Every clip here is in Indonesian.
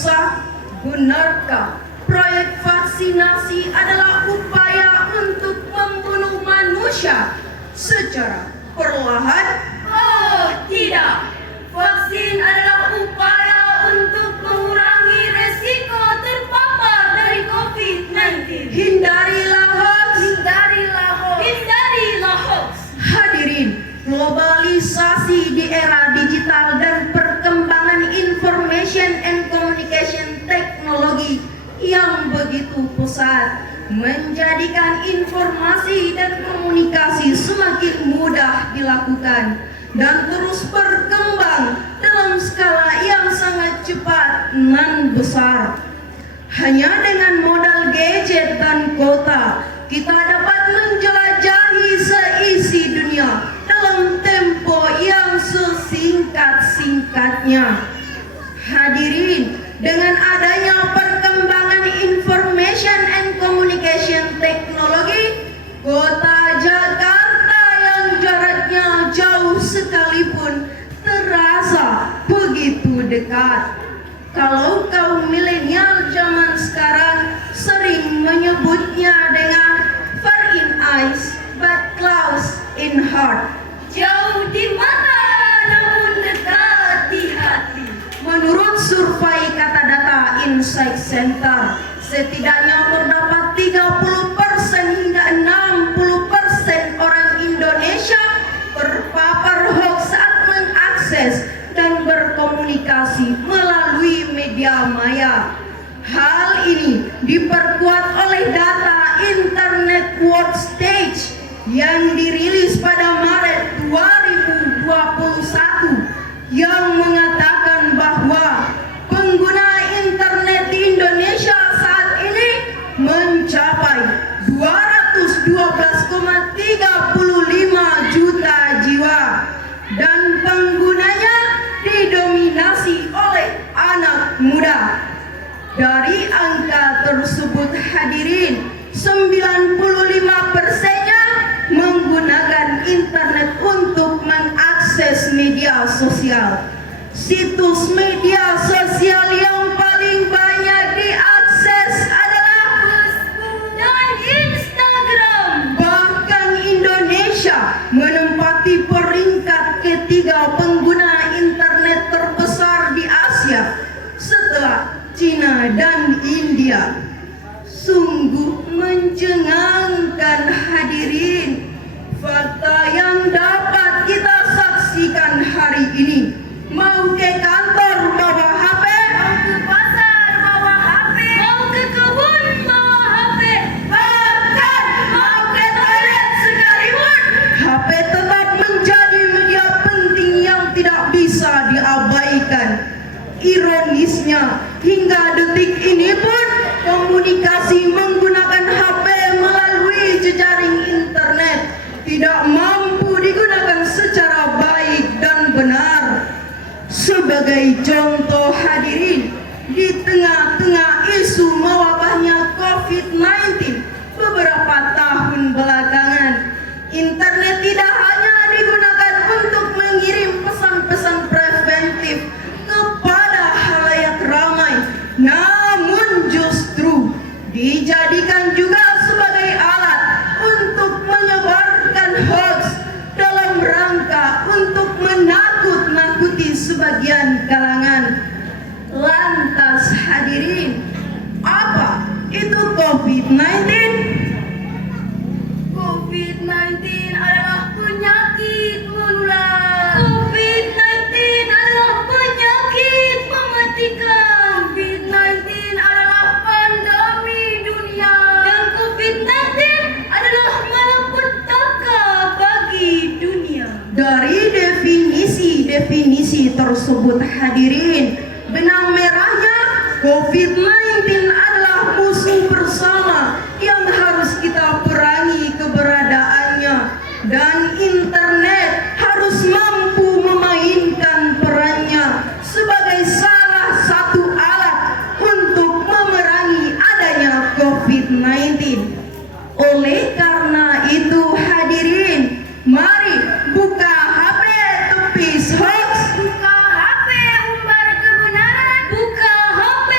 pemirsa, benarkah proyek vaksinasi adalah upaya untuk membunuh manusia secara perlahan? Oh, tidak. Vaksin adalah upaya untuk mengurangi resiko terpapar dari COVID-19. Hindarilah hoax. Hindarilah hoax. Hindarilah hoax. Hadirin, globalisasi di era digital dan perkembangan information and communication teknologi yang begitu pesat menjadikan informasi dan komunikasi semakin mudah dilakukan dan terus berkembang dalam skala yang sangat cepat dan besar. Hanya dengan modal gadget dan kota, kita dapat menjelajahi seisi dunia dalam tempo yang sesingkat-singkatnya. Hadirin, dengan adanya perkembangan information and communication teknologi, kota Jakarta yang jaraknya jauh sekalipun terasa begitu dekat. Kalau kaum milenial zaman sekarang sering menyebutnya dengan far in eyes but close in heart. Jauh di mata namun dekat di hati. Menurut survei kata data Insight Center, setidaknya terdapat 30% hingga 60% orang Indonesia terpapar hoax saat mengakses dan berkomunikasi melalui media maya. Hal ini diperkuat oleh data Internet World Stage yang dirilis pada Maret 2021 yang mengatakan bahwa pengguna internet di Indonesia saat ini mencapai 212,35 juta jiwa dan penggunanya didominasi oleh anak muda. Dari angka tersebut hadirin, 95%-nya menggunakan internet untuk mengakses media sosial. Situs media sosial yang paling banyak diakses adalah Facebook dan Instagram. Bahkan Indonesia menempati peringkat ketiga pengguna internet terbesar di Asia setelah Cina dan India. Sungguh mencengangkan hadirin fakta yang dapat kita saksikan hari ini. Mau ke kantor bawa HP, Mau ke pasar bawa HP. Mau ke kebun bawa HP. bahkan mau ke toilet sekalipun, HP tetap menjadi media penting yang tidak bisa diabaikan. Ironisnya, hingga detik ini pun komunikasi menggunakan HP melalui jejaring internet tidak mampu digunakan secara baik dan benar. Sebagai contoh hadirin, di tengah-tengah isu mewabahnya COVID-19 beberapa tahun belakangan, internet tidak hanya digunakan untuk mengirim pesan-pesan preventif kepada halayak ramai, namun justru dijadikan juga sebagai alat untuk menyebarkan hoax dalam rangka untuk menakut-nakuti sebagian kalangan. Lantas hadirin, apa itu COVID-19? COVID-19 adalah penyakit menular. COVID-19 adalah penyakit mematikan. COVID-19 adalah pandemi dunia. Dan COVID-19 adalah malapetaka bagi dunia. Dari definisi tersebut hadirin, benang merahnya COVID-19 adalah musuh bersama yang harus kita perangi keberadaannya, dan internet harus mampu memainkan perannya sebagai salah satu alat untuk memerangi adanya COVID-19. Oleh karena itu hadirin, mari buka HP tepis hoax, Buka HP umbar kebenaran. Buka HP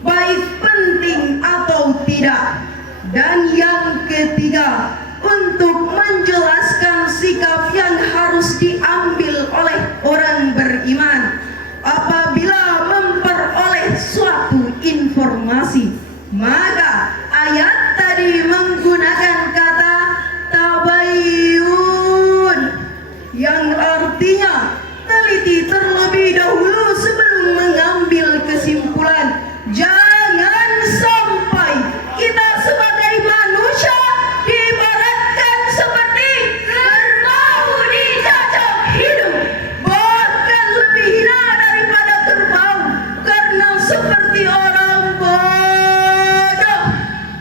baik penting atau tidak. Dan yang ketiga, untuk menjelaskan sikap yang harus diambil oleh orang beriman apabila memperoleh suatu informasi. Maka ayat tadi menggunakan kata tabayyun yang artinya teliti terlebih dahulu sebelum mengambil kesimpulan. Jangan sampai kita sebagai manusia diibaratkan seperti kerbau dicacah hidup, bahkan lebih hina daripada kerbau, karena seperti orang bodoh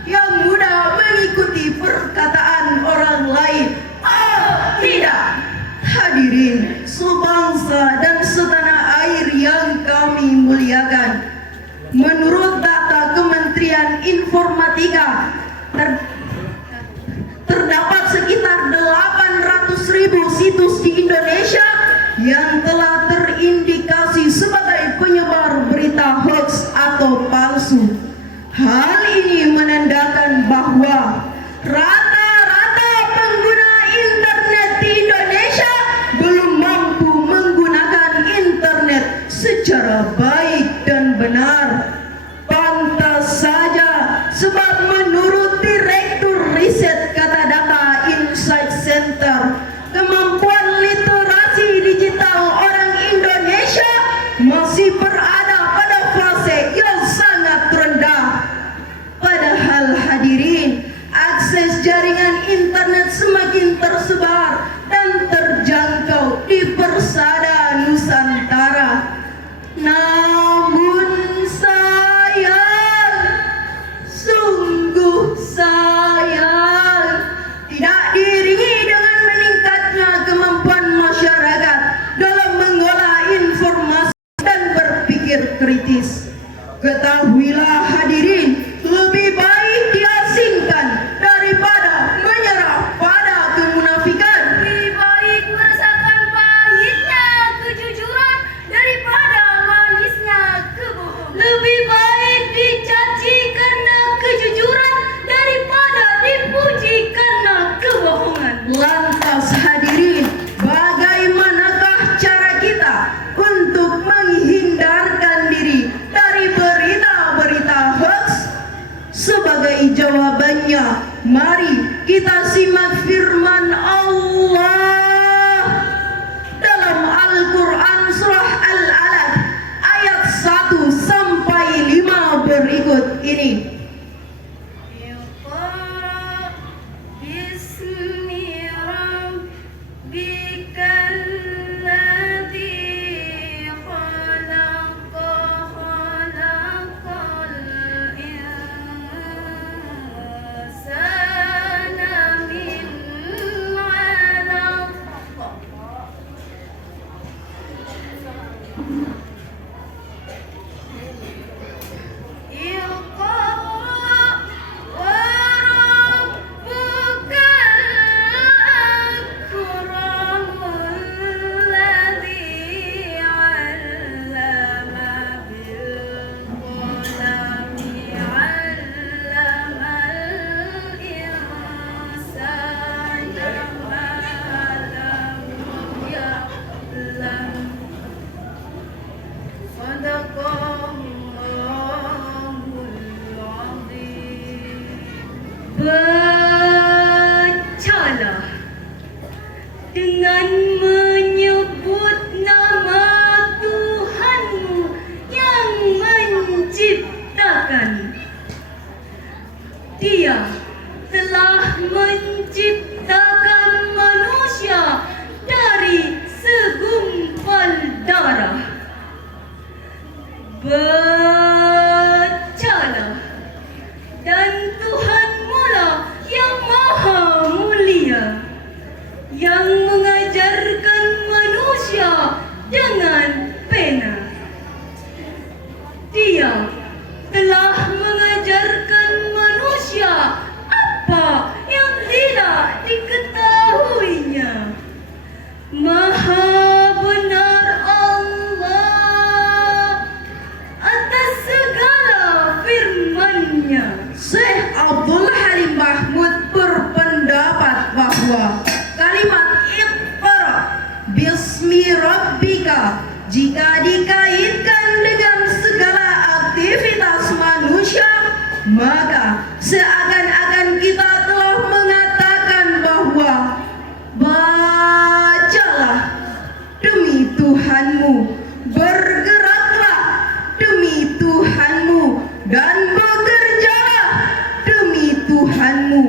yang mudah mengikuti perkataan orang lain. Oh tidak, hadirin sebangsa dan setanah air yang kami muliakan, menurut data Kementerian Informatika terdapat sekitar 800.000 situs di Indonesia yang telah terindikasi sebagai penyebar berita hoax atau palsu. Hal ini menandakan bahwa rata-rata pengguna internet di Indonesia belum mampu menggunakan internet secara baik dan benar. Pantas saja, sebab menurut Direktur Riset Kata Data Insight Center, kemampuan literasi digital orang Indonesia masih berada pada fase yang sangat rendah. Padahal hadirin, akses jaringan internet semakin tersebar dan terjangkau di persada Nusantara. Namun sayang, sungguh sayang, tidak diiringi dengan meningkatnya kemampuan masyarakat dalam mengolah informasi dan berpikir kritis. Ketahuilah hadirin, lebih baik diasingkan daripada menyerah pada kemunafikan. Lebih baik merasakan pahitnya kejujuran daripada manisnya kebohongan. Lebih baik dicaci karena kejujuran daripada dipuji karena kebohongan. Lantas hadirin, bagaimanakah cara kita untuk menghindarkan diri dari berita-berita hoax? Sebagai jawabannya, mari kita simak firman Allah dalam Al-Quran surah Al-Alaq ayat 1 sampai 5 berikut ini. Iqra bismi rabbikal ladzi khalaq, khalaqal insana min 'alaq. Bacalah dengan menyebut nama Tuhanmu yang menciptakan. Dia telah menciptakan manusia dari segumpal darah. Bacalah, dan Tuhanmu lah maka seakan-akan kita telah mengatakan bahwa bacalah demi Tuhanmu, bergeraklah demi Tuhanmu, dan bekerjalah demi Tuhanmu.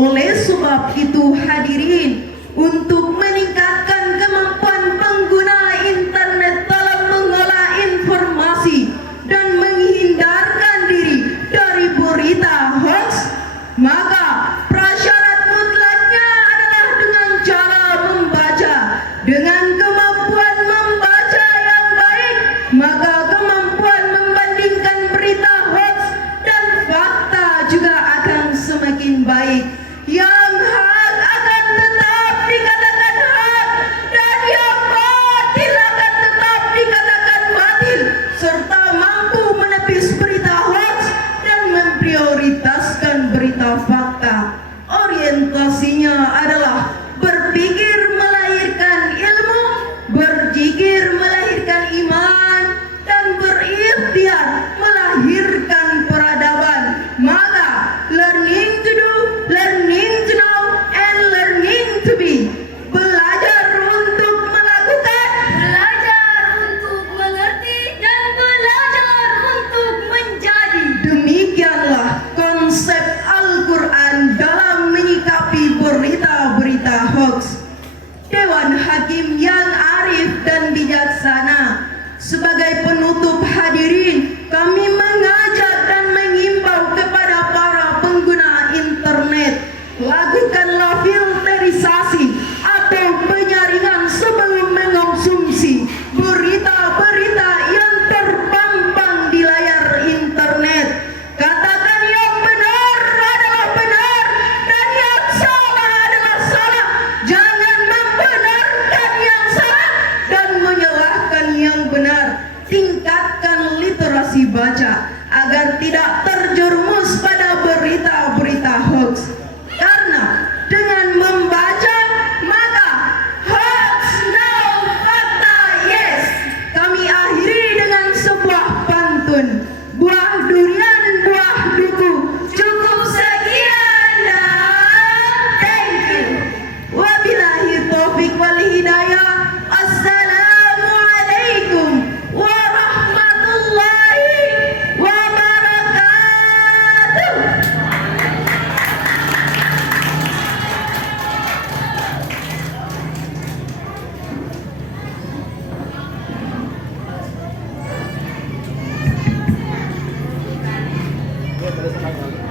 Oleh sebab itu hadirin, untuk meningkatkan kemampuan pengguna internet dalam mengolah informasi dan menghindarkan diri dari berita hoax, maka prasyarat mutlaknya adalah dengan cara membaca. Dengan kemampuan membaca yang baik, maka kemampuan membandingkan berita hoax dan fakta juga akan semakin baik. Yang hak akan tetap dikatakan hak, dan yang batil akan tetap dikatakan batil, serta mampu menepis berita hoax dan memprioritaskan berita fakta. Orientasinya adalah berpikir melahirkan ilmu, berzikir melahirkan iman, dan berikhtiar melahirkan peradaban. Maka learning to do, learning to know, and learning to be. Belajar untuk melakukan, Belajar untuk mengerti, dan belajar untuk menjadi. demikianlah konsep Al-Quran dalam menyikapi berita-berita hoax. Dewan Hakim yang arif dan bijaksana, sebagai penutup hadirin, kami mengajak dan mengimbau kepada para pengguna internet, lakukanlah filterisasi atau penyaringan sebelum mengonsumsi berita-berita yang terpampang di layar internet. Katakan yang benar adalah benar dan yang salah adalah salah. Jangan membenarkan yang salah dan menyalahkan yang benar. Tingkatkan literasi baca agar tidak terjerumus pada berita-berita hoax. Karena dengan membaca, maka hoax no, fakta yes. Kami akhiri dengan sebuah pantun. Buah durian, buah duku. Cukup sekian dan thank you. Wabillahi taufiq wal hidayah. Assalamualaikum warahmatullahi wabarakatuh. Iya, terus apa?